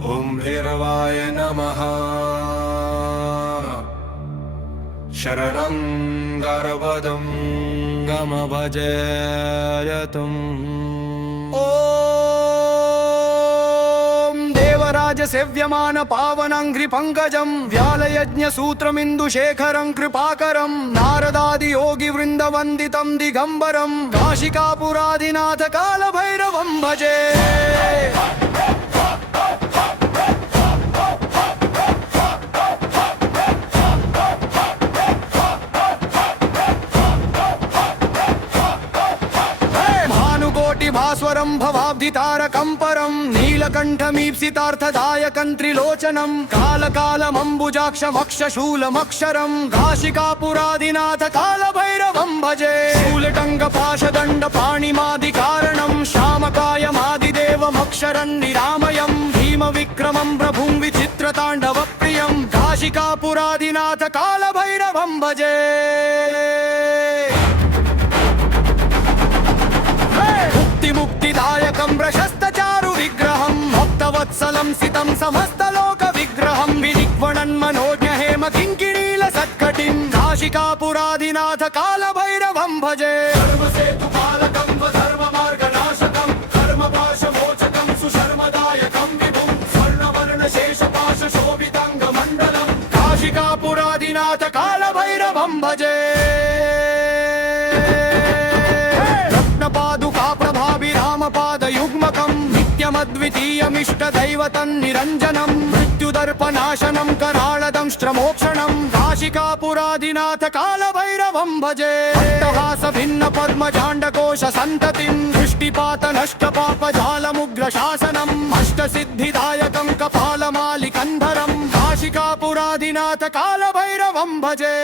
ॐ भैरवाय नमः। शरणं गर्वदं गमभजयतुम्। देवराज सेव्यमान पावनांघ्रि पंकजं व्यालयज्ञ सूत्रमिन्दुशेखरं कृपाकरं नारदादि योगी वृंद वंदितं दिगंबरं काशिकापुरादिनाथ कालभैरवं भजे। भास्वरं भवाब्धितारकं परं नीलकण्ठमीप्सितार्थदायकं त्रिलोचनं कालकालमम्बुजाक्षमक्षशूलमक्षरं काशिकापुरादिनाथ कालभैरवं भजे। शूलटङ्गपाशदण्डपाणिमादिकारणं श्यामकायमादिदेवमक्षरं निरामयं भीमविक्रमं प्रभुं विचित्रताण्डवप्रियं काशिकापुरादिनाथ कालभैरवं भजे। मुक्तिदायकं प्रशस्तचारु विग्रहं भक्तवत्सलं सितं समस्तलोक विग्रहं विनिक्वणन् मनोज्ञ हेम किङ्किणील सत्कटिं काशिकापुरादिनाथ कालभैरवं भजे। सर्वसेतुपालकं धर्ममार्गनाशकं कर्मपाशमोचकं सुशर्मदायकं विभुं स्वर्णवर्णशेषपाशशोभिताङ्गमण्डलं काशिकापुरादिनाथ कालभैरवं भजे। पादयुग्मकं नित्यमद्वितीयमिष्टदैवतं निरञ्जनं मृत्युदर्पनाशनं कराळदंष्ट्रमोक्षणं काशिकापुरादिनाथ कालभैरवं भजे। अट्टहास भिन्न पद्मजाण्डकोश सन्ततिं दृष्टिपात नष्टपापजालमुग्रशासनम् अष्टसिद्धिदायकं कपालमालिकन्धरं काशिकापुरादिनाथ कालभैरवं भजे।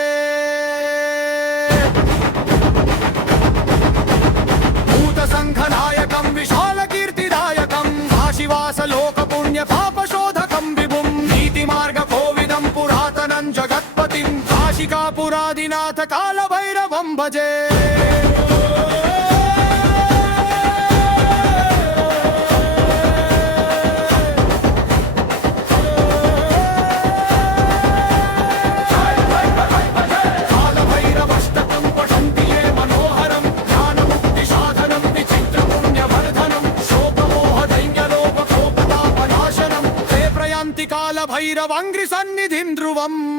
शङ्खनायकं विशालकीर्तिदायकं काशीवासलोकपुण्यपापशोधकं विभुं नीतिमार्गकोविदं पुरातनं जगत्पतिं काशिकापुरादिनाथ कालभैरवं भजे। कालभैरवाङ्घ्रि सन्निधिं ध्रुवम्